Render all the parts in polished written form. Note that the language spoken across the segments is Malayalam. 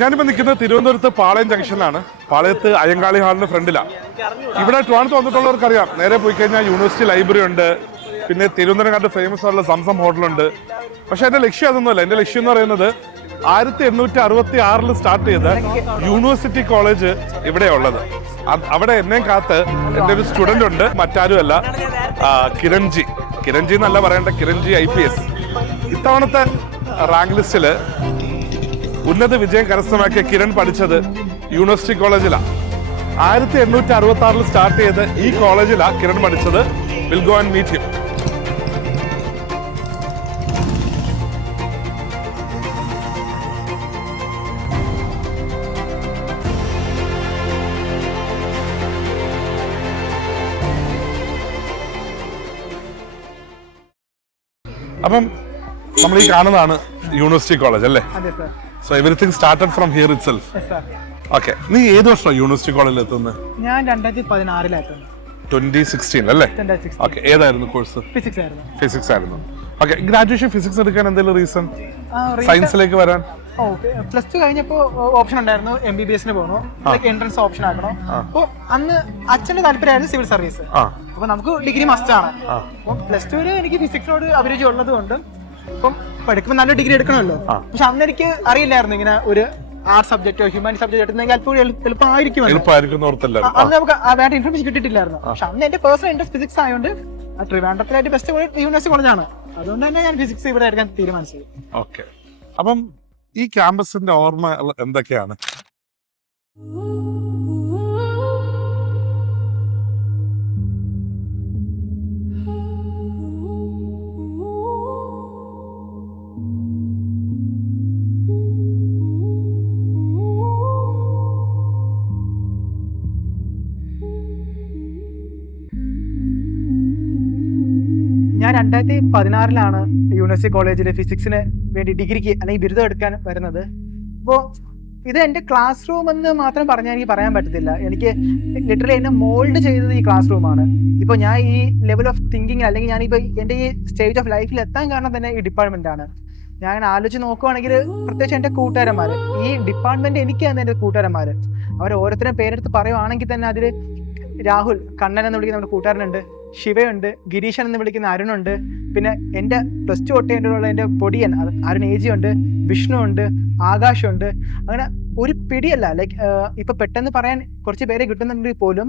ഞാനിപ്പോൾ നിൽക്കുന്നത് തിരുവനന്തപുരത്ത് പാളയം ജംഗ്ഷനിലാണ്. പാളയത്ത് അയ്യങ്കാളി ഹാളിന്റെ ഫ്രണ്ടിലാണ്. ഇവിടെ ട്രിവാൻഡ്രത്ത് വന്നിട്ടുള്ളവർക്കറിയാം, നേരെ പോയി കഴിഞ്ഞാൽ യൂണിവേഴ്സിറ്റി ലൈബ്രറി ഉണ്ട്, പിന്നെ തിരുവനന്തപുരം ഫേമസ് ആയിട്ടുള്ള സംസം ഹോട്ടലുണ്ട്. പക്ഷെ എൻ്റെ ലക്ഷ്യം അതൊന്നുമല്ല. എൻ്റെ ലക്ഷ്യം എന്ന് പറയുന്നത് 1866 സ്റ്റാർട്ട് ചെയ്ത യൂണിവേഴ്സിറ്റി കോളേജ് ഇവിടെയുള്ളത്. അവിടെ എന്നെ കാത്ത് എൻ്റെ ഒരു സ്റ്റുഡൻ്റ് ഉണ്ട്, മറ്റാരുമല്ല, കിരൺജി എന്നല്ല പറയേണ്ട, കിരൺജി IPS. ഇത്തവണത്തെ റാങ്ക് ലിസ്റ്റിൽ ഉന്നത വിജയം കരസ്ഥമാക്കിയ കിരൺ പഠിച്ചത് യൂണിവേഴ്സിറ്റി കോളേജിലാണ്. 1866 സ്റ്റാർട്ട് ചെയ്ത് ഈ കോളേജിലാണ് കിരൺ പഠിച്ചത്. Will go and meet him. അപ്പം നമ്മൾ ഈ കാണുന്നതാണ് യൂണിവേഴ്സിറ്റി കോളേജ് അല്ലേ? So everything started from here itself. Okay, നീ ഏത് വർഷമാണ് യൂണിവേഴ്സിറ്റി കോളേജിൽ എത്തുന്നത്? ഞാൻ 2016 2016 അല്ലേ? ഓക്കെ, ഏതായിരുന്നു കോഴ്സ്? ഫിസിക്സ് ആയിരുന്നു. ഓക്കെ, ഗ്രാജുവേഷൻ ഫിസിക്സ് എടുക്കാൻ എന്തെങ്കിലും റീസൺ? സയൻസിലേക്ക് വരാൻ? +2 കഴിഞ്ഞപ്പോൾ ഓപ്ഷൻ ഉണ്ടായിരുന്നു, MBBS പോകണോ, എൻട്രൻസ് ഓപ്ഷൻ ആക്കണോ. അപ്പോൾ അന്ന് അച്ഛന്റെ താല്പര്യമായിരുന്നു സിവിൽ സർവീസ്. അപ്പൊ നമുക്ക് ഡിഗ്രി മസ്റ്റ് ആണ്. അപ്പം +2 എനിക്ക് ഫിസിക്സിനോട് അഭിരുചി ഉള്ളത് കൊണ്ട് ഇപ്പം പഠിക്കുമ്പോൾ നല്ല ഡിഗ്രി എടുക്കണമല്ലോ. പക്ഷെ അന്ന് എനിക്ക് അറിയില്ലായിരുന്നു ഇങ്ങനെ ഒരു ആർട്സ് സബ്ജക്റ്റോ ഹ്യൂമാനിറ്റി സബ്ജക്ട് എടുത്തെങ്കിൽ അല്പം എളുപ്പമായിരിക്കും. അന്ന് നമുക്ക് വേണ്ട ഇൻഫർമേഷൻ കിട്ടിയിട്ടില്ലായിരുന്നു. പക്ഷെ അന്ന് എന്റെ പേഴ്സണൽ ഇൻട്രസ്റ്റ് ഫിസിക്സ് ആയതുകൊണ്ട് ട്രിവാൻഡ്രത്തിലായിട്ട് ബെസ്റ്റ് യൂണിവേഴ്സിറ്റി കോളേജാണ്. അതുകൊണ്ട് തന്നെ ഞാൻ ഫിസിക്സ് ഇവിടെ എടുക്കാൻ തീരുമാനിച്ചത്. ഓക്കെ, അപ്പം ഈ ക്യാമ്പസിന്റെ ഓർമ്മ എന്തൊക്കെയാണ്? ഞാൻ 2016 യൂണിവേഴ്സിറ്റി കോളേജിൽ ഫിസിക്സിന് വേണ്ടി ഡിഗ്രിക്ക് അല്ലെങ്കിൽ ബിരുദം എടുക്കാൻ വരുന്നത്. അപ്പോൾ ഇത് എൻ്റെ ക്ലാസ് റൂം എന്ന് മാത്രം പറഞ്ഞാൽ എനിക്ക് പറയാൻ പറ്റത്തില്ല. എനിക്ക് ലിറ്ററലി എന്നെ മോൾഡ് ചെയ്തത് ഈ ക്ലാസ് റൂമാണ്. ഇപ്പോൾ ഞാൻ ഈ ലെവൽ ഓഫ് തിങ്കിങ് അല്ലെങ്കിൽ ഞാനിപ്പോൾ എൻ്റെ ഈ സ്റ്റേജ് ഓഫ് ലൈഫിൽ എത്താൻ കാരണം തന്നെ ഈ ഡിപ്പാർട്ട്മെൻറ്റാണ്. ഞാൻ ആലോചിച്ച് നോക്കുവാണെങ്കിൽ പ്രത്യേകിച്ച് എൻ്റെ കൂട്ടുകാരന്മാർ, ഈ ഡിപ്പാർട്ട്മെൻറ്റ് എനിക്ക് തന്നെ എൻ്റെ കൂട്ടുകാരന്മാർ, അവർ ഓരോരുത്തരും പേരെടുത്ത് പറയുവാണെങ്കിൽ തന്നെ അതിൽ രാഹുൽ, കണ്ണൻ എന്ന് വിളിക്കുന്ന നമ്മുടെ കൂട്ടുകാരനുണ്ട്, ശിവയുണ്ട്, ഗിരീശൻ എന്ന് വിളിക്കുന്ന അരുണുണ്ട്, പിന്നെ എൻ്റെ +2 തൊട്ട് എൻ്റെ ഉള്ള എൻ്റെ പൊടിയൻ അരുൺ AG ഉണ്ട്, വിഷ്ണു ഉണ്ട്, ആകാശുണ്ട്. അങ്ങനെ ഒരു പിടിയല്ല, ലൈക്ക് ഇപ്പം പെട്ടെന്ന് പറയാൻ കുറച്ച് പേരെ കിട്ടുന്നുണ്ടെങ്കിൽ പോലും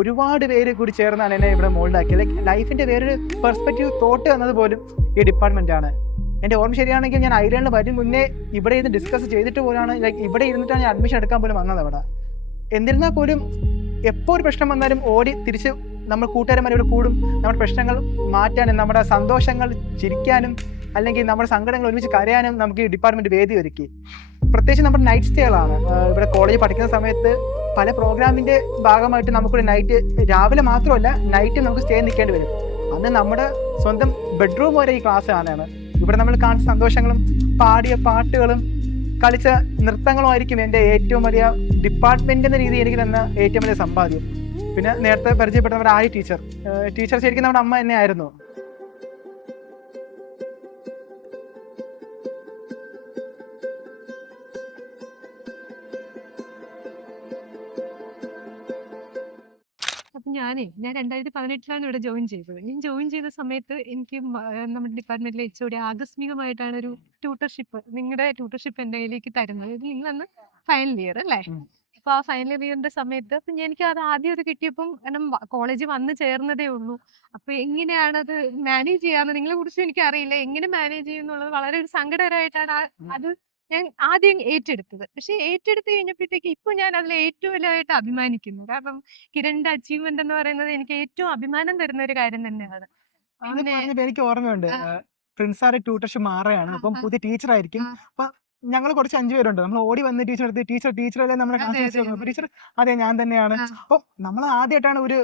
ഒരുപാട് പേര് കൂടി ചേർന്നാണ് എന്നെ ഇവിടെ മോൾഡാക്കിയത്. ലൈക്ക് ലൈഫിൻ്റെ വേറൊരു പെർസ്പെക്റ്റീവ് തോട്ട് വന്നത് പോലും ഈ ഡിപ്പാർട്ട്മെൻറ്റാണ്. എൻ്റെ ഓർമ്മ ശരിയാണെങ്കിൽ ഞാൻ ഐലൻഡിൽ വരും മുന്നേ ഇവിടെ ഇത് ഡിസ്കസ് ചെയ്തിട്ട് പോലാണ്, ലൈക്ക് ഇവിടെ ഇരുന്നിട്ടാണ് ഞാൻ അഡ്മിഷൻ എടുക്കാൻ പോലും വന്നത് അവിടെ. എന്നിരുന്നാൽ പോലും എപ്പോൾ ഒരു പ്രശ്നം വന്നാലും ഓടി തിരിച്ച് നമ്മൾ കൂട്ടുകാരന്മാരോട് കൂടും. നമ്മുടെ പ്രശ്നങ്ങൾ മാറ്റാനും നമ്മുടെ സന്തോഷങ്ങൾ ചിരിക്കാനും അല്ലെങ്കിൽ നമ്മുടെ സങ്കടങ്ങൾ ഒരുമിച്ച് കരയാനും നമുക്ക് ഈ ഡിപ്പാർട്ട്മെൻറ്റ് വേദി ഒരുക്കി. പ്രത്യേകിച്ച് നമ്മുടെ നൈറ്റ് സ്റ്റേകളാണ്. ഇവിടെ കോളേജിൽ പഠിക്കുന്ന സമയത്ത് പല പ്രോഗ്രാമിൻ്റെ ഭാഗമായിട്ട് നമുക്കൊരു നൈറ്റ്, രാവിലെ മാത്രമല്ല നൈറ്റ് നമുക്ക് സ്റ്റേ നിൽക്കേണ്ടി വരും. അന്ന് നമ്മുടെ സ്വന്തം ബെഡ്റൂം വരെ ഈ ക്ലാസ് കാണാനാണ്. ഇവിടെ നമ്മൾ കാണിച്ച സന്തോഷങ്ങളും പാടിയ പാട്ടുകളും കളിച്ച നൃത്തങ്ങളും ആയിരിക്കും എൻ്റെ ഏറ്റവും വലിയ ഡിപ്പാർട്ട്മെന്റ് എന്ന രീതിയിൽ എനിക്ക് തന്ന ഏറ്റവും വലിയ സമ്പാദ്യം. പിന്നെ നേരത്തെ പരിചയപ്പെട്ട നമ്മുടെ ആര്യ ടീച്ചർ ശരിക്കും നമ്മുടെ അമ്മ തന്നെ ആയിരുന്നു. അപ്പം ഞാൻ 2018 ഇവിടെ ജോയിൻ ചെയ്തത്. ഞാൻ ജോയിൻ ചെയ്ത സമയത്ത് എനിക്ക് നമ്മുടെ ഡിപ്പാർട്ട്മെന്റിലെ HOD ആകസ്മികമായിട്ടാണ് ഒരു നിങ്ങളുടെ ട്യൂട്ടർഷിപ്പ് എൻ്റെ കയ്യിലേക്ക് തരുന്നത്. ഇത് നിങ്ങളന്ന് ഫൈനൽ ഇയർ അല്ലേ? അപ്പോൾ ആ ഫൈനൽ ഇയറിന്റെ സമയത്ത് അപ്പം എനിക്ക് അത് ആദ്യം അത് കിട്ടിയപ്പം കാരണം കോളേജിൽ വന്ന് ചേർന്നതേ ഉള്ളൂ. അപ്പോൾ എങ്ങനെയാണത് മാനേജ് ചെയ്യാമെന്ന് നിങ്ങളെ കുറിച്ച് എനിക്ക് അറിയില്ല. എങ്ങനെ മാനേജ് ചെയ്യുന്നുള്ളത് വളരെ ഒരു സങ്കടകരമായിട്ടാണ് അത് ഞാൻ ആദ്യം ഏറ്റെടുത്തത്. പക്ഷെ ഏറ്റെടുത്ത് കഴിഞ്ഞപ്പോഴത്തേക്ക് ഇപ്പൊ ഞാൻ അതിൽ ഏറ്റവും വലുതായിട്ട് അഭിമാനിക്കുന്നു. കാരണം കിരണിന്റെ അച്ചീവ്മെന്റ് എന്ന് പറയുന്നത് എനിക്ക് ഏറ്റവും അഭിമാനം തരുന്ന ഒരു കാര്യം തന്നെയാണ്. എനിക്ക് ഓർമ്മയുണ്ട്, പ്രിൻസാറ് ട്യൂട്ടർഷിപ്പ് മാറുകയാണ്. അപ്പം പുതിയ ടീച്ചർ ആയിരിക്കും. അപ്പൊ ഞങ്ങൾ കുറച്ച് 5 പേരുണ്ട്. നമ്മൾ ഓടി വന്ന് ടീച്ചറല്ലേ നമ്മുടെ ടീച്ചർ, അതെ ഞാൻ തന്നെയാണ്. അപ്പൊ നമ്മൾ ആദ്യമായിട്ടാണ് ഒരു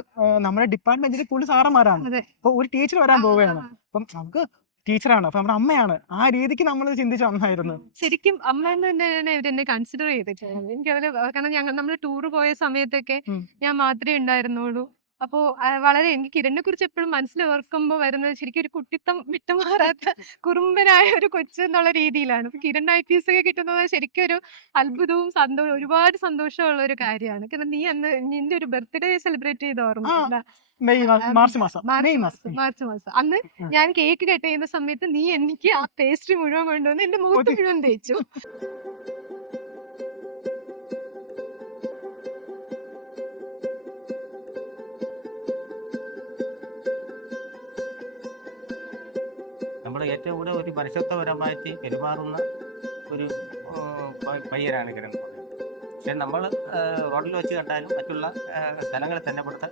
നമ്മുടെ ഡിപ്പാർട്ട്മെന്റിൽ കൂടുതൽ സാറന്മാരാണ്. അപ്പൊ ഒരു ടീച്ചർ വരാൻ പോവുകയാണ്. അപ്പം നമുക്ക് ടീച്ചറാണ്, അപ്പൊ നമ്മുടെ അമ്മയാണ്. ആ രീതിക്ക് നമ്മൾ ചിന്തിച്ചു വന്നായിരുന്നു. ശരിക്കും അമ്മ എന്ന് തന്നെയാണ് ഇവരെന്നെ കൺസിഡർ ചെയ്തിട്ടുള്ളത്. എനിക്കതില് കാരണം നമ്മൾ ടൂർ പോയ സമയത്തൊക്കെ ഞാൻ മാത്രമേ ഉണ്ടായിരുന്നുള്ളൂ. അപ്പോൾ വളരെ എനിക്ക് കിരണിനെ കുറിച്ച് എപ്പോഴും മനസ്സിൽ ഓർക്കുമ്പോൾ വരുന്നത് ശരിക്കും ഒരു കുട്ടിത്തം വിട്ടുമാറാത്ത കുറുമ്പനായ ഒരു കൊച്ചു എന്നുള്ള രീതിയിലാണ്. ഇപ്പൊ കിരൺ IPS ഒക്കെ കിട്ടുന്നത് ശരിക്കും ഒരു അത്ഭുതവും ഒരുപാട് സന്തോഷമുള്ള ഒരു കാര്യമാണ്. കാരണം നീ അന്ന് നിന്റെ ഒരു ബർത്ത്ഡേ സെലിബ്രേറ്റ് ചെയ്ത് ഓർമ്മ മാർച്ച് മാസം മാർച്ച് മാസം അന്ന് ഞാൻ കേക്ക് കട്ട് ചെയ്യുന്ന സമയത്ത് നീ എനിക്ക് ആ പേസ്ട്രി മുഴുവൻ കൊണ്ടുവന്ന് എന്റെ മുഖത്ത് മുഴുവൻ തേച്ചു. നമ്മൾ ഏറ്റവും കൂടുതൽ ഒരു മനുഷ്യത്വപരമായിട്ട് പെരുമാറുന്ന ഒരു പയ്യനാണ് കിരൺ. പക്ഷെ നമ്മൾ റോഡിൽ വെച്ച് കണ്ടാലും മറ്റുള്ള സ്ഥലങ്ങളിൽ തന്നെ ഇവിടുത്തെ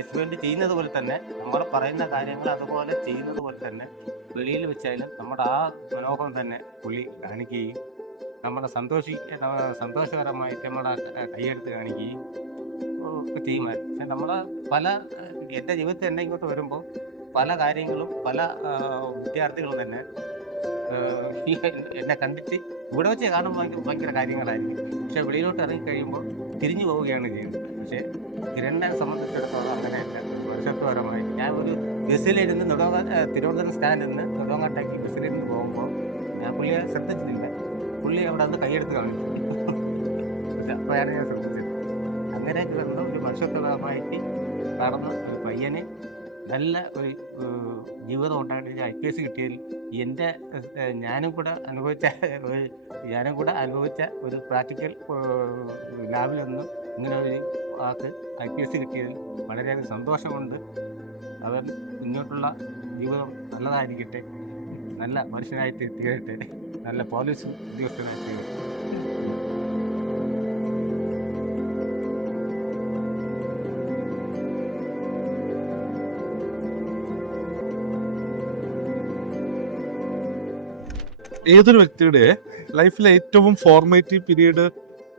എക്സ്പെരിമെൻറ്റ് ചെയ്യുന്നത് പോലെ തന്നെ നമ്മൾ പറയുന്ന കാര്യങ്ങൾ അതുപോലെ ചെയ്യുന്നത് പോലെ തന്നെ വെളിയിൽ വെച്ചാലും നമ്മുടെ ആ മനോഹരം തന്നെ പുള്ളി കാണിക്കുകയും നമ്മളെ സന്തോഷകരമായിട്ട് നമ്മളെ കൈയെടുത്ത് കാണിക്കുകയും ഒക്കെ ചെയ്യുമായിരുന്നു. പക്ഷെ നമ്മൾ എൻ്റെ ജീവിതത്തിൽ തന്നെ ഇങ്ങോട്ട് വരുമ്പോൾ പല കാര്യങ്ങളും പല വിദ്യാർത്ഥികളും തന്നെ എന്നെ കണ്ടിട്ട് ഇവിടെ വെച്ച് കാണുമ്പോൾ ഭയങ്കര കാര്യങ്ങളായിരിക്കും. പക്ഷെ വെളിയിലോട്ട് ഇറങ്ങി കഴിയുമ്പോൾ തിരിഞ്ഞു പോവുകയാണ് ചെയ്യുന്നത്. പക്ഷേ കിരണിനെ സംബന്ധിച്ചിടത്തോളം അങ്ങനെയല്ല. മനുഷ്യത്വപരമായി ഞാൻ ഒരു ബസ്സിലിരുന്ന് തിരുവനന്തപുരം സ്റ്റാൻഡിൽ നിന്ന് നെടുമങ്ങാട്ടേക്ക് ബസ്സിലിരുന്ന് പോകുമ്പോൾ ഞാൻ പുള്ളിയെ ശ്രദ്ധിച്ചിട്ടില്ല. പുള്ളി അവിടെ അത് കൈയെടുത്ത് കാണിച്ചു. അപ്പോഴാണ് ഞാൻ ശ്രദ്ധിച്ചത്. അങ്ങനെയൊക്കെ വന്ന ഒരു മനുഷ്യത്വപരമായിട്ട് നടന്ന ഒരു പയ്യനെ നല്ല ഒരു ജീവിതം ഉണ്ടായിട്ട് IPS കിട്ടിയതിൽ ഞാനും കൂടെ അനുഭവിച്ച ഒരു പ്രാക്ടിക്കൽ ലാബിൽ നിന്ന് ഇങ്ങനെ ഒരു ആൾക്ക് IPS കിട്ടിയതിൽ വളരെയധികം സന്തോഷമുണ്ട്. അവൻ മുന്നോട്ടുള്ള ജീവിതം നല്ലതായിരിക്കട്ടെ, നല്ല മനുഷ്യനായിട്ട് തീരട്ടെ, നല്ല പോലീസ് ഉദ്യോഗസ്ഥനായിട്ട് തീരട്ടെ. ഏതൊരു വ്യക്തിയുടെ ലൈഫിലെ ഏറ്റവും ഫോർമേറ്റീവ് പീരീഡ്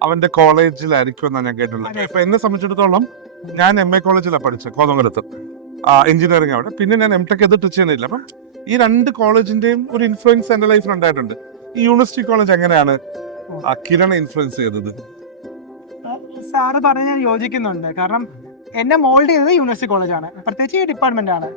അവന്റെ കോളേജിലായിരിക്കും എന്നാണ് ഞാൻ കേട്ടിട്ടുള്ളത്. ഇപ്പൊ എന്നെ സംബന്ധിച്ചിടത്തോളം ഞാൻ MA കോളേജിലാണ് പഠിച്ചത്, കോതമംഗലത്ത് എഞ്ചിനീയറിംഗ് അവിടെ. പിന്നെ ഞാൻ MTech ചെയ്ത് ടച്ച് ചെയ്യുന്നില്ല. അപ്പം ഈ രണ്ട് കോളേജിന്റെയും ഒരു ഇൻഫ്ലുവൻസ് എന്റെ ലൈഫിൽ ഉണ്ടായിട്ടുണ്ട്. ഈ യൂണിവേഴ്സിറ്റി കോളേജ് എങ്ങനെയാണ് കിരണ ഇൻഫ്ലുവൻസ് ചെയ്തത്? സാറ് പറഞ്ഞ് ഞാൻ യോജിക്കുന്നുണ്ട്. കാരണം എന്നെ മോൾഡ് ചെയ്തത് യൂണിവേഴ്സിറ്റി കോളേജാണ്, പ്രത്യേകിച്ച് ഈ ഡിപ്പാർട്ട്മെന്റ് ആണ്.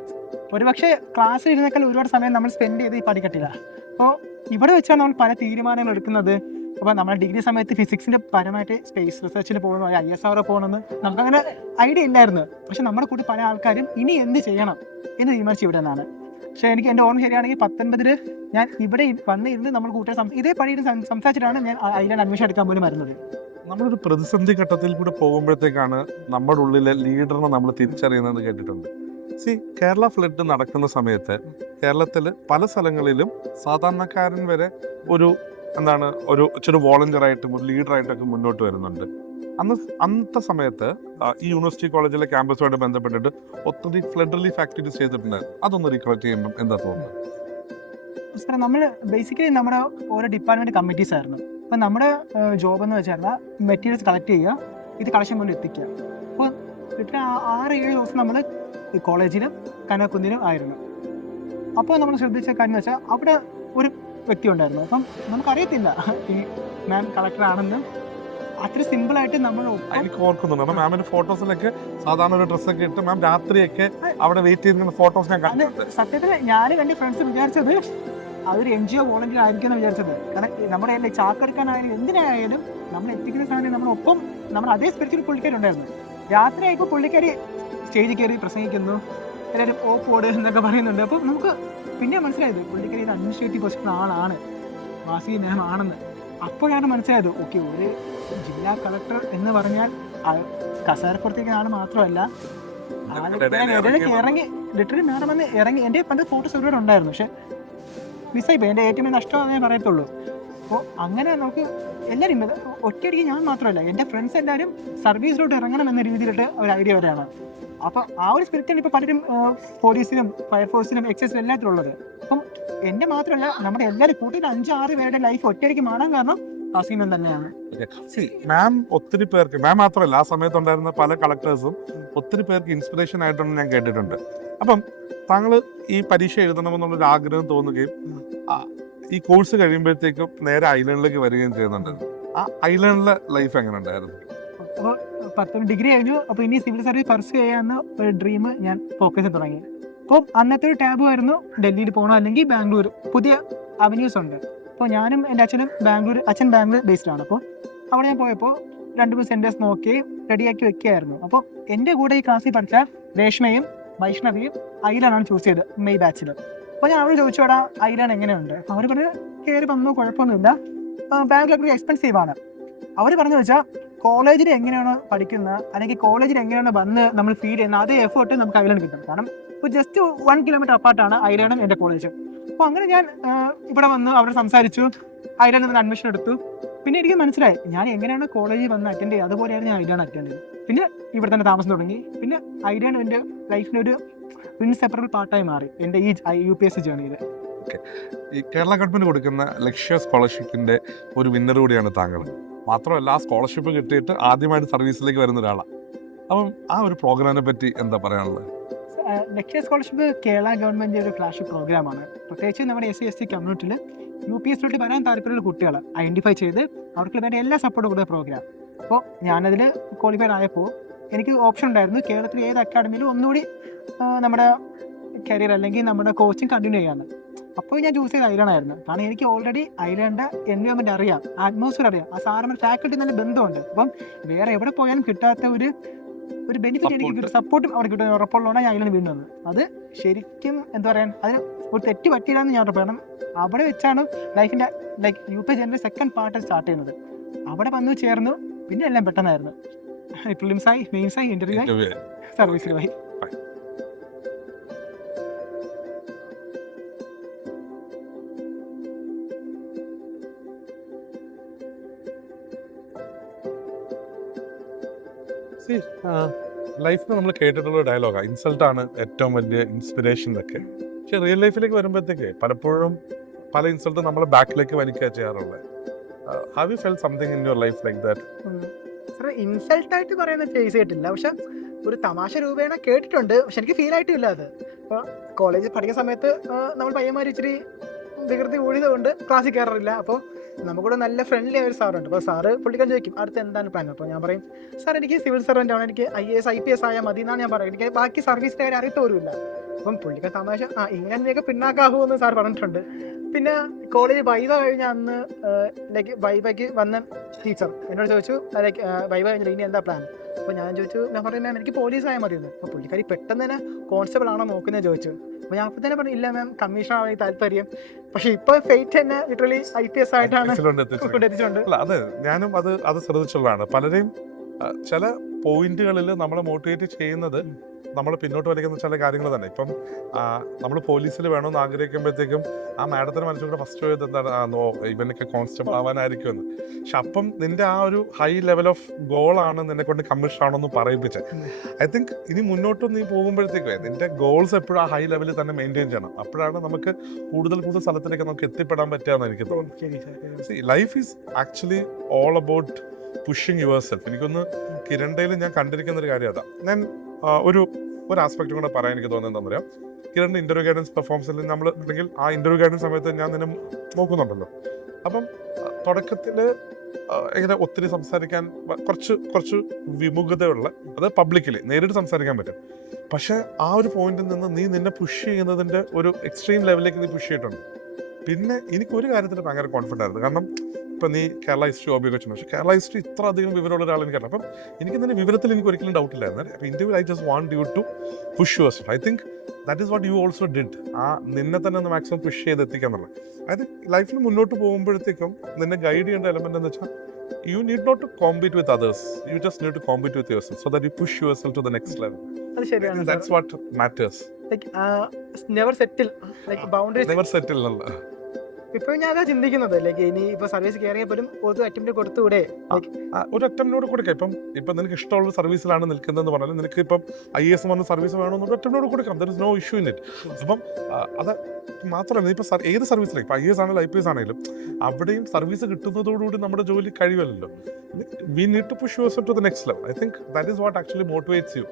ഒരുപക്ഷെ ക്ലാസ്സിൽ ഇരുന്നേക്കാൾ ഒരുപാട് സമയം നമ്മൾ സ്പെൻഡ് ചെയ്ത് ഈ പഠിക്കട്ടില്ല. അപ്പോൾ ഇവിടെ വെച്ചാണ് നമ്മൾ പല തീരുമാനങ്ങൾ എടുക്കുന്നത്. അപ്പോൾ നമ്മുടെ ഡിഗ്രി സമയത്ത് ഫിസിക്സിന്റെ പരമായിട്ട് സ്പേസ് റിസർച്ചിന് പോകണോ, ISR പോകണമെന്ന് നമുക്കങ്ങനെ ഐഡിയ ഇല്ലായിരുന്നു. പക്ഷെ നമ്മുടെ കൂടെ പല ആൾക്കാരും ഇനി എന്ത് ചെയ്യണം എന്ന് തീരുമാനിച്ചു ഇവിടെ നിന്നാണ്. പക്ഷെ എനിക്ക് എൻ്റെ ഓർമ്മ ശരിയാണെങ്കിൽ 19 ഞാൻ ഇവിടെ വന്നിരുന്ന് നമ്മൾ കൂട്ടുകാർ ഇതേ പണിയിൽ സംസാരിച്ചിട്ടാണ് ഞാൻ ഐലൻഡ് അഡ്മിഷൻ എടുക്കാൻ പോലും വരുന്നത്. നമ്മളൊരു പ്രതിസന്ധി ഘട്ടത്തിൽ കൂടെ പോകുമ്പോഴത്തേക്കാണ് നമ്മുടെ ഉള്ളിലെ ലീഡറിനെ നമ്മൾ തിരിച്ചറിയുന്നത് കേട്ടിട്ടുണ്ട്. കേരള ഫ്ലഡ് നടക്കുന്ന സമയത്ത് കേരളത്തിൽ പല സ്ഥലങ്ങളിലും സാധാരണക്കാരൻ വരെ ഒരു ഇച്ചിരി വോളണ്ടിയറായിട്ടും ഒരു ലീഡറായിട്ടൊക്കെ മുന്നോട്ട് വരുന്നുണ്ട്. അന്നത്തെ സമയത്ത് ഈ യൂണിവേഴ്സിറ്റി കോളേജിലെ ക്യാമ്പസുമായിട്ട് ബന്ധപ്പെട്ടിട്ട് ഒത്തിരി ഫ്ലഡ് റിലീഫ് ആക്ടിവിറ്റീസ് ചെയ്തിട്ടുണ്ടായിരുന്നു. അതൊന്ന് റീകളക്ട് ചെയ്യുമ്പോൾ എന്താ തോന്നുന്നത്? സാർ, നമ്മൾ ബേസിക്കലി നമ്മുടെ ഓരോ ഡിപ്പാർട്ട്മെന്റ് കമ്മിറ്റീസ് ആയിരുന്നു. അപ്പം നമ്മുടെ ജോബ് എന്ന് വെച്ചാൽ മെറ്റീരിയൽസ് കളക്ട് ചെയ്യുക, ഇത് കളക്ഷൻ പോലെ എത്തിക്കുക. അപ്പോൾ 6-7 ദിവസം നമ്മൾ ഈ കോളേജിലും കനകുന്നിലും ആയിരുന്നു. അപ്പോൾ നമ്മൾ ശ്രദ്ധിച്ച കാര്യം വെച്ചാൽ അവിടെ ഒരു വ്യക്തി ഉണ്ടായിരുന്നു. അപ്പം നമുക്കറിയത്തില്ല ഈ മാം കളക്ടർ ആണെന്നും. അത്ര സിമ്പിളായിട്ട് നമ്മൾ എനിക്ക് ഓർക്കുന്നുണ്ട് മാമിന്റെ ഫോട്ടോസിലൊക്കെ സാധാരണ ഒരു ഡ്രസ്സൊക്കെ ഇട്ട് മാം രാത്രിയൊക്കെ അവിടെ വെയിറ്റ് ചെയ്തിരുന്ന ഫോട്ടോസ് ഞാൻ കണ്ടു. സത്യത്തിൽ ഞാനും എൻ്റെ ഫ്രണ്ട്സ് വിചാരിച്ചത് അതൊരു NGO വോളണ്ടിയർ ആയിരിക്കും എന്ന് വിചാരിച്ചത്. കാരണം നമ്മുടെ കയ്യിൽ ചാക്കെടുക്കാനായാലും എന്തിനായാലും നമ്മൾ എത്തിക്കുന്ന സാധനം നമ്മളൊപ്പം നമ്മുടെ അതേ സ്പിരിറ്റിൽ പുള്ളിക്കാരുണ്ടായിരുന്നു. രാത്രി ആയപ്പോൾ പുള്ളിക്കാരി സ്റ്റേജിൽ കയറി പ്രസംഗിക്കുന്നു, എല്ലാവരും ഓപ്പോട് എന്നൊക്കെ പറയുന്നുണ്ട്. അപ്പോൾ നമുക്ക് പിന്നെ മനസ്സിലായത് പുള്ളിക്കാരി ഇത് അഡ്മിനിസ്ട്രേറ്റീവ് പൊസിഷൻ ആളാണ്, വാസി മാം ആണെന്ന്. അപ്പോഴാണ് മനസ്സിലായത് ഓക്കെ, ഒരു ജില്ലാ കളക്ടർ എന്ന് പറഞ്ഞാൽ കസേരപ്പുറത്തേക്ക് ആൾ മാത്രമല്ല, ഇറങ്ങി ലിറ്ററലി മാഡം വന്ന് ഇറങ്ങി. എൻ്റെ പണ്ട് ഫോട്ടോസ് ഒരുപാട് ഉണ്ടായിരുന്നു, പക്ഷെ മിസ്സായിപ്പോയി. എൻ്റെ ഏറ്റവും നഷ്ടമാണെന്നേ പറയത്തുള്ളൂ. അപ്പോൾ അങ്ങനെ നമുക്ക് എല്ലാവരും ഒറ്റയടിക്ക് ഞാൻ മാത്രമല്ല, എൻ്റെ ഫ്രണ്ട്സ് എല്ലാവരും സർവീസിലോട്ട് ഇറങ്ങണം എന്ന രീതിയിലോട്ട് ഒരു ഐഡിയ വരെയാണ്. അപ്പം ആ ഒരു സ്പിരിറ്റാണ് ഇപ്പോൾ പലരും പോലീസിനും ഫയർഫോഴ്സിനും എക്സൈസിനും എല്ലാത്തിലും ഉള്ളത്. അപ്പം എൻ്റെ മാത്രമല്ല, നമ്മുടെ എല്ലാവരും കൂട്ടിയിട്ട് 5-6 പേരുടെ ലൈഫ് ഒറ്റയടിക്ക് മാറാൻ കാരണം ആസീനം തന്നെയാണ്. മാം ഒത്തിരി പേർക്ക്, മാം മാത്രമല്ല ആ സമയത്തുണ്ടായിരുന്ന പല കളക്ടേഴ്സും ഒത്തിരി പേർക്ക് ഇൻസ്പിറേഷൻ ആയിട്ടൊന്നും ഞാൻ കേട്ടിട്ടുണ്ട്. അപ്പം താങ്കൾ ഈ പരീക്ഷ എഴുതണമെന്നുള്ളൊരു ആഗ്രഹം തോന്നുകയും ഈ കോഴ്സ് കഴിയുമ്പോഴത്തേക്കും നേരെ ഐലൻഡിലേക്ക് വരികയും ചെയ്യുന്നുണ്ട്. ആ ഐലൻഡിലെ ലൈഫ് എങ്ങനെ ഉണ്ടായിരുന്നു? അപ്പോൾ 10 ഡിഗ്രി കഴിഞ്ഞു. അപ്പോൾ ഇനി സിവിൽ സർവീസ് പർസ്യൂ ചെയ്യാമെന്ന് ഒരു ഡ്രീം ഞാൻ ഫോക്കസ് ചെയ്ത് തുടങ്ങി. അപ്പോൾ അന്നത്തെ ഒരു ടാബ് ആയിരുന്നു ഡൽഹിയിൽ പോകണോ അല്ലെങ്കിൽ ബാംഗ്ലൂർ, പുതിയ അവന്യൂസ് ഉണ്ട്. അപ്പോൾ ഞാനും എൻ്റെ അച്ഛൻ ബാംഗ്ലൂർ ബേസ്ഡ് ആണ്. അപ്പോൾ അവിടെ ഞാൻ പോയപ്പോൾ 2-3 സെൻറ്റേഴ്സ് നോക്കി റെഡിയാക്കി വെക്കുകയായിരുന്നു. അപ്പോൾ എൻ്റെ കൂടെ ഈ ക്ലാസ്സിൽ പഠിച്ച രേഷ്മയും വൈഷ്ണവിയും ഐലാണ് ചൂസ് ചെയ്ത് മെയ് ബാച്ചിൽ. അപ്പോൾ ഞാൻ അവിടെ ചോദിച്ചോടാ ഐലാണ് എങ്ങനെയുണ്ട്. അവർ പറഞ്ഞ് കയറി വന്നു, കുഴപ്പമൊന്നുമില്ല, ബാംഗ്ലൂർ എക്സ്പെൻസീവ് ആണ്. അവർ പറഞ്ഞു വെച്ചാൽ കോളേജിൽ എങ്ങനെയാണ് പഠിക്കുന്നത് അല്ലെങ്കിൽ കോളേജിൽ എങ്ങനെയാണ് വന്ന് നമ്മൾ ഫീൽ ചെയ്യുന്ന അതേ എഫേർട്ട് നമുക്ക് ഐലൻഡ് കിട്ടും. കാരണം ഇപ്പോൾ ജസ്റ്റ് 1 കിലോമീറ്റർ അപ്പാർട്ടാണ് ഐലൻഡും എൻ്റെ കോളേജും. അപ്പോൾ അങ്ങനെ ഞാൻ ഇവിടെ വന്ന് അവിടെ സംസാരിച്ചു, ഐലൻഡിൽ നിന്ന് അഡ്മിഷൻ എടുത്തു. പിന്നെ എനിക്ക് മനസ്സിലായി ഞാൻ എങ്ങനെയാണ് കോളേജിൽ വന്ന് അറ്റൻഡ് ചെയ്യുക അതുപോലെയാണ് ഞാൻ ഐലൻഡ് അറ്റൻഡ് ചെയ്തത്. പിന്നെ ഇവിടെ തന്നെ താമസം തുടങ്ങി. പിന്നെ ഐലൻഡ് എൻ്റെ ലൈഫിൻ്റെ ഒരു ഇൻസെപ്പറബിൾ പാർട്ടായി മാറി എൻ്റെ ഈ UPSC ജേർണിയിൽ. ഈ കേരള ഗവൺമെന്റ് കൊടുക്കുന്ന ലക്ഷ്യ സ്കോളർഷിപ്പിന്റെ ഒരു വിന്നർ കൂടിയാണ് താങ്കൾ. മാത്രമല്ല ആ സ്കോളർഷിപ്പ് കിട്ടിയിട്ട് ആദ്യമായിട്ട് സർവീസിലേക്ക് വരുന്ന ഒരാളാണ്. അപ്പം ആ ഒരു പ്രോഗ്രാമിനെ പറ്റി എന്താ പറയാനുള്ളത്? ലക്ഷ്യ സ്കോളർഷിപ്പ് കേരള ഗവൺമെൻറ് ഒരു ഫ്ലാഗ്ഷിപ്പ് പ്രോഗ്രാമാണ്. പ്രത്യേകിച്ച് നമ്മുടെ SC/ST കമ്മ്യൂണിറ്റിയിൽ UPSC വരാൻ താല്പര്യമുള്ള കുട്ടികൾ ഐഡൻറ്റിഫൈ ചെയ്ത് അവർക്ക് വേണ്ട എല്ലാ സപ്പോർട്ടും കൊടുക്കുന്ന പ്രോഗ്രാം. അപ്പോൾ ഞാനതിൽ ക്വാളിഫൈഡ് ആയപ്പോൾ എനിക്ക് ഓപ്ഷൻ ഉണ്ടായിരുന്നു കേരളത്തിൽ ഏത് അക്കാഡമിയിലും ഒന്നുകൂടി നമ്മുടെ കരിയർ അല്ലെങ്കിൽ നമ്മുടെ കോച്ചിങ് കണ്ടിന്യൂ ചെയ്യാമെന്ന്. അപ്പോൾ ഞാൻ ചൂസ് ചെയ്ത് ഐലൻഡായിരുന്നു. കാരണം എനിക്ക് ഓൾറെഡി ഐലൻഡ് എൻവയോൺമെൻറ്റ് അറിയാം, അറ്റ്മോസ്ഫിയർ അറിയാം, ആ സാറിന് ഫാക്കൽറ്റി നല്ല ബന്ധമുണ്ട്. അപ്പം വേറെ എവിടെ പോയാലും കിട്ടാത്ത ഒരു ബെനിഫിറ്റ് എനിക്ക് കിട്ടും, സപ്പോർട്ടും അവിടെ കിട്ടുന്ന ഉറപ്പുള്ളതാണ് ഞാൻ ഐലൻഡ് വീണ്ടും വന്നത്. അത് ശരിക്കും എന്താ പറയുക, അതിന് ഒരു തെറ്റ് പറ്റിയില്ലാന്ന് ഞാൻ ഉറപ്പ്. കാരണം അവിടെ വെച്ചാണ് ലൈഫിൻ്റെ UPSC general second part start ചെയ്യുന്നത്. അവിടെ വന്നു ചേർന്നു. പിന്നെ എല്ലാം പെട്ടെന്നായിരുന്നു. പ്രിലിംസായി, മെയിൻസായി, ഇന്റർവ്യൂ ആയി, സർവീസിലുമായി. ലൈഫിൽ നമ്മൾ കേട്ടിട്ടുള്ള ഡയലോഗാണ്, ഇൻസൾട്ടാണ് ഏറ്റവും വലിയ ഇൻസ്പിറേഷൻ ഒക്കെ. പക്ഷെ റിയൽ ലൈഫിലേക്ക് വരുമ്പോഴത്തേക്ക് പലപ്പോഴും പല ഇൻസൾട്ടും നമ്മളെ ബാക്കിലേക്ക് വലിക്കുക ചെയ്യാറുള്ളത്. Have you felt something in your life like that? ഇൻസൾട്ടായിട്ട് പറയുന്നത് ഫേസ് ചെയ്തിട്ടില്ല, പക്ഷെ ഒരു തമാശ രൂപേണ കേട്ടിട്ടുണ്ട്. പക്ഷെ എനിക്ക് ഫീൽ ആയിട്ടില്ല അത്. ഇപ്പോൾ കോളേജിൽ പഠിക്കുന്ന സമയത്ത് നമ്മൾ പയ്യന്മാർ ഇച്ചിരി വികൃതി കൂടിയതുകൊണ്ട് ക്ലാസ്സിൽ കയറാറില്ല. അപ്പോൾ നമുക്കിവിടെ നല്ല ഫ്രണ്ട്ലി ആയ ഒരു സാറുണ്ട്. അപ്പോൾ സാറ് പുള്ളിക്കാൻ ചോദിക്കും അടുത്ത് എന്താണ് പ്ലാൻ. അപ്പോൾ ഞാൻ പറയും സാർ എനിക്ക് സിവിൽ സർവൻ്റ് ആണ്, എനിക്ക് IAS IPS ആയാൽ മതി എന്നാണ് ഞാൻ പറയുന്നത്. എനിക്ക് ബാക്കി സർവീസിൻ്റെ കാര്യം അറിയത്തോരുമില്ല. അപ്പം പുള്ളിക്കാൻ തമാശ ഇങ്ങനെയൊക്കെ പിന്നാക്കാകുമെന്ന് സാർ പറഞ്ഞിട്ടുണ്ട്. പിന്നെ കോളേജ് വൈവ കഴിഞ്ഞ അന്ന് വൈവയ്ക്ക് വന്ന ടീച്ചർ എന്നോട് ചോദിച്ചു വൈവ കഴിഞ്ഞില്ല ഇനി എന്താ പ്ലാൻ. അപ്പോൾ ഞാൻ പറയും മാം എനിക്ക് പോലീസ് ആയാൽ മതി എന്ന്. അപ്പോൾ പുള്ളിക്കാരി പെട്ടെന്ന് തന്നെ കോൺസ്റ്റബിൾ ആണോ നോക്കുന്നത് ചോദിച്ചു. അപ്പോൾ ഞാൻ അപ്പം തന്നെ പറഞ്ഞു ഇല്ല മാം കമ്മീഷൻ ആവാൻ താല്പര്യം. പക്ഷെ ഇപ്പോൾ ഫെയ്റ്റ് തന്നെ ലിറ്ററലി IPS ആയിട്ടാണ് എത്തിച്ചുകൊണ്ട്. അതെ, ഞാനും അത് ശ്രദ്ധിച്ചുള്ളതാണ്. പലരെയും ചില പോയിന്റുകളിൽ നമ്മളെ മോട്ടിവേറ്റ് ചെയ്യുന്നത് നമ്മൾ പിന്നോട്ട് വലിക്കുന്ന ചില കാര്യങ്ങൾ തന്നെ. ഇപ്പം നമ്മൾ പോലീസിൽ വേണമെന്ന് ആഗ്രഹിക്കുമ്പോഴത്തേക്കും ആ മാഡത്തിന് മനസ്സിലൂടെ ഫസ്റ്റ് പോയത് എന്താണ്, ഇവനൊക്കെ കോൺസ്റ്റബിൾ ആവാനായിരിക്കുമെന്ന്. പക്ഷെ അപ്പം നിന്റെ ആ ഒരു ഹൈ ലെവൽ ഓഫ് ഗോളാണ് നിന്നെ കൊണ്ട് കമ്മീഷൻ ആണെന്ന് പറയിപ്പിച്ചത്. ഐ തിങ്ക് ഇനി മുന്നോട്ട് നീ പോകുമ്പോഴത്തേക്കേ നിന്റെ ഗോൾസ് എപ്പോഴും ആ ഹൈ ലെവലിൽ തന്നെ മെയിൻറ്റെയിൻ ചെയ്യണം. അപ്പോഴാണ് നമുക്ക് കൂടുതൽ സ്ഥലത്തിലേക്ക് നമുക്ക് എത്തിപ്പെടാൻ പറ്റുകയെന്ന് എനിക്ക് തോന്നുന്നു. Life is actually all about pushing your self. എനിക്കൊന്ന് കിരണ്ടയിൽ ഞാൻ കണ്ടിരിക്കുന്ന ഒരു കാര്യം അതാ. ഞാൻ ഒരു ആസ്പെക്റ്റും കൂടെ പറയാൻ എനിക്ക് തോന്നുന്നത് എന്താ പറയാം, കിരണിന്റെ ഇന്റർവ്യൂ ഗൈഡൻസ് പെർഫോമൻസിൽ നമ്മൾ അല്ലെങ്കിൽ ആ ഇന്റർവ്യൂ ഗൈഡൻസ് സമയത്ത് ഞാൻ നിന്നെ നോക്കുന്നുണ്ടല്ലോ. അപ്പം തുടക്കത്തിൽ ഇങ്ങനെ ഒത്തിരി സംസാരിക്കാൻ കുറച്ച് വിമുഖതയുള്ള, അത് പബ്ലിക്കലി നേരിട്ട് സംസാരിക്കാൻ പറ്റും. പക്ഷെ ആ ഒരു പോയിന്റിൽ നിന്ന് നീ നിന്നെ പുഷ് ചെയ്യുന്നതിന്റെ ഒരു എക്സ്ട്രീം ലെവലിലേക്ക് നീ പുഷ് ചെയ്തിട്ടുണ്ട്. പിന്നെ എനിക്ക് ഒരു കാര്യത്തിൽ ഭയങ്കര കോൺഫിഡൻ്റ് ആയിരുന്നു. കാരണം ഇപ്പം നീ കേരള ഹിസ്റ്ററി ഹോബിയൊക്കെ വെച്ചു, പക്ഷേ കേരള ഹിസ്റ്ററി ഇത്ര അധികം വിവരമുള്ള ഒരാൾ എനിക്കറിയാം. അപ്പം എനിക്ക് തന്നെ വിവരത്തിൽ എനിക്ക് ഒരിക്കലും ഡൗട്ട് ഇല്ലായിരുന്നു. അപ്പോൾ interview I just want you to push yourself. I think that is what you also did. ആ നിന്നെ തന്നെ ഒന്ന് മാക്സിമം പുഷ് ചെയ്ത് എത്തിക്കാന്നുള്ളത്. അതായത് ലൈഫിൽ മുന്നോട്ട് പോകുമ്പോഴത്തേക്കും നിന്നെ ഗൈഡ് ചെയ്യേണ്ട എലമെന്റ് എന്ന് വെച്ചാൽ you need not to compete with others, you just need to compete with yourself so that you push yourself to the next level. അത് ശരിയാണ്. That's what matters. never settle, boundaries never settle അല്ല. ഇപ്പോൾ ഞാൻ അതാ ചിന്തിക്കുന്നത്. ഇനി ഇപ്പോൾ സർവീസ് കയറിയാൽ പോലും ഒരു അറ്റംപ്റ്റ് കൊടുത്തുകൂടെ? ഒരു അറ്റംപ്റ്റിനോട് കൊടുക്കാം. ഇപ്പം നിനക്ക് ഇഷ്ടമുള്ള സർവീസിലാണ് നിൽക്കുന്നതെന്ന് പറഞ്ഞാൽ നിനക്ക് ഇപ്പം IAS പറഞ്ഞ സർവീസ് വേണമെന്നൊരു അറ്റംപ്റ്റിനോട് കൊടുക്കാം. There is no issue in it. അപ്പം അത് മാത്രമല്ല, ഇപ്പം ഏത് സർവീസിലേക്ക്, ഇപ്പം IAS ആണെങ്കിലും IPS ആണെങ്കിലും അവിടെയും സർവീസ് കിട്ടുന്നതോടുകൂടി നമ്മുടെ ജോലി കഴിയുമല്ലോ. We need to push yourself to the next level. I think that is what actually motivates you.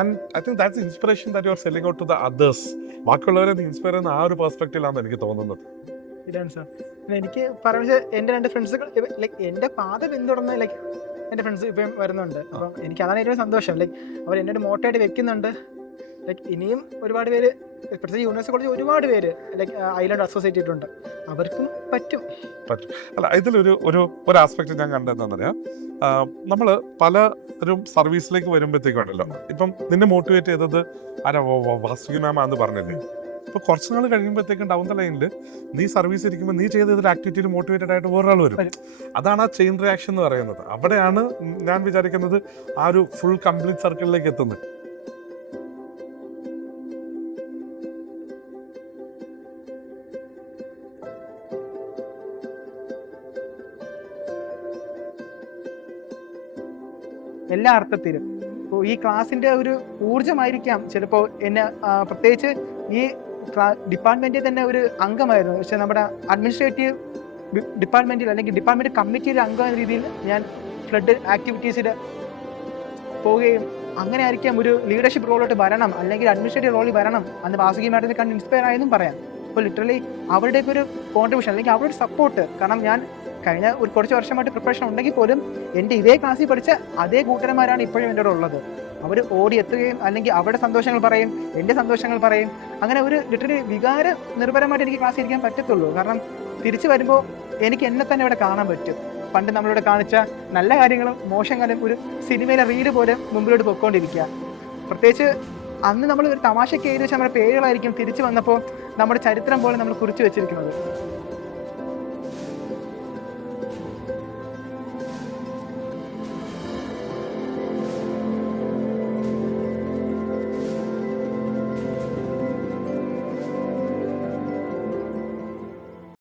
And I think that's inspiration that you are selling out to the others. ബാക്കിയുള്ളവരെ ഇൻസ്പയർ ചെയ്യുന്ന ആ ഒരു പെർസ്പെക്റ്റീവിലാണ് എനിക്ക് തോന്നുന്നത്. ഇതാണ് സാർ. എനിക്ക് പറയുന്നത് എൻ്റെ 2 ഫ്രണ്ട്സുകൾ എൻ്റെ പാത പിന്തുടർന്ന് എൻ്റെ ഫ്രണ്ട്സ് ഇപ്പം വരുന്നുണ്ട്. അപ്പം എനിക്ക് അതാണ് ഏറ്റവും സന്തോഷം. ലൈക്ക് അവർ എന്നോട് മോട്ടിവേറ്റ് വെക്കുന്നുണ്ട്. ലൈക്ക് ഇനിയും ഒരുപാട് പേര് ഇപ്പോഴത്തെ യൂണിവേഴ്സിറ്റി കോളേജ് ഒരുപാട് പേര് ലൈക്ക് ഐലൻഡ് അസോസിയേറ്റ് ചെയ്തിട്ടുണ്ട്. അവർക്കും പറ്റും. അല്ല, ഇതിലൊരു ആസ്പെക്ട് ഞാൻ കണ്ടെന്താണെന്ന് പറയാം. നമ്മൾ പലരും സർവീസിലേക്ക് വരുമ്പോഴത്തേക്കുണ്ടല്ലോ, ഇപ്പം നിന്നെ മോട്ടിവേറ്റ് ചെയ്തത് ആരാ, വാസുകി മാം ആണെന്ന് പറഞ്ഞില്ലേ. ഇപ്പോൾ കുറച്ച് നാൾ കഴിയുമ്പോഴത്തേക്കും ഡൗൺ ദ ലൈനിൽ നീ സർവീസ് ഇരിക്കുമ്പോൾ നീ ചെയ്ത ഒരു ആക്ടിവിറ്റിയിൽ മോട്ടിവേറ്റഡ് ആയിട്ട് വേറൊരാൾ വരും. അതാണ് ആ ചെയിൻ റിയാക്ഷൻ എന്ന് പറയുന്നത്. അവിടെയാണ് ഞാൻ വിചാരിക്കുന്നത് ആ ഒരു ഫുൾ കംപ്ലീറ്റ് സർക്കിളിലേക്ക് എത്തുന്നത്. എല്ലാ അർത്ഥത്തിലും ഇപ്പോൾ ഈ ക്ലാസ്സിൻ്റെ ഒരു ഊർജ്ജമായിരിക്കാം ചിലപ്പോൾ എന്നെ പ്രത്യേകിച്ച് ഈ ഡിപ്പാർട്ട്മെൻറ്റിൽ തന്നെ ഒരു അംഗമായിരുന്നു. പക്ഷേ നമ്മുടെ അഡ്മിനിസ്ട്രേറ്റീവ് ഡിപ്പാർട്ട്മെൻറ്റിൽ അല്ലെങ്കിൽ ഡിപ്പാർട്ട്മെൻറ്റ് കമ്മിറ്റിയിലെ അംഗം എന്ന രീതിയിൽ ഞാൻ ഫ്ലഡ് ആക്ടിവിറ്റീസിൽ പോവുകയും അങ്ങനെ ആയിരിക്കാം ഒരു ലീഡർഷിപ്പ് റോളിലോട്ട് വരണം, അല്ലെങ്കിൽ അഡ്മിനിസ്ട്രേറ്റീവ് റോളിൽ വരണം അന്ന് വാസുകി മാഡത്തിനെ കണ്ട് ഇൻസ്പയർ ആയെന്നും പറയാം. അപ്പോൾ ലിറ്ററലി അവരുടെയൊക്കെ ഒരു കോൺട്രിബ്യൂഷൻ അല്ലെങ്കിൽ അവരുടെ സപ്പോർട്ട്, കാരണം ഞാൻ കഴിഞ്ഞ കുറച്ച് വർഷമായിട്ട് പ്രിപ്പറേഷൻ ഉണ്ടെങ്കിൽ പോലും എൻ്റെ ഇതേ ക്ലാസ്സിൽ പഠിച്ച അതേ കൂട്ടുകാരന്മാരാണ് ഇപ്പോഴും എൻ്റെ ഉള്ളത്. അവർ ഓടി എത്തുകയും അല്ലെങ്കിൽ അവരുടെ സന്തോഷങ്ങൾ പറയും, എൻ്റെ സന്തോഷങ്ങൾ പറയും. അങ്ങനെ ഒരു ലിറ്ററലി വികാര നിർഭരമായിട്ട് എനിക്ക് ക്ലാസ്സിൽ ഇരിക്കാൻ പറ്റത്തുള്ളൂ. കാരണം തിരിച്ചു വരുമ്പോൾ എനിക്ക് എന്നെ തന്നെ ഇവിടെ കാണാൻ പറ്റും. പണ്ട് നമ്മളിവിടെ കാണിച്ച നല്ല കാര്യങ്ങളും മോശം കാര്യം ഒരു സിനിമയിലെ റീഡ് പോലെ മുമ്പിലോട്ട് പൊയ്ക്കൊണ്ടിരിക്കുക. പ്രത്യേകിച്ച് അന്ന് നമ്മൾ ഒരു തമാശയ്ക്ക് എഴുതി വെച്ചാൽ നമ്മുടെ പേരുകളായിരിക്കും തിരിച്ചു വന്നപ്പോൾ നമ്മുടെ ചരിത്രം പോലെ നമ്മൾ കുറിച്ച് വെച്ചിരിക്കുന്നത്.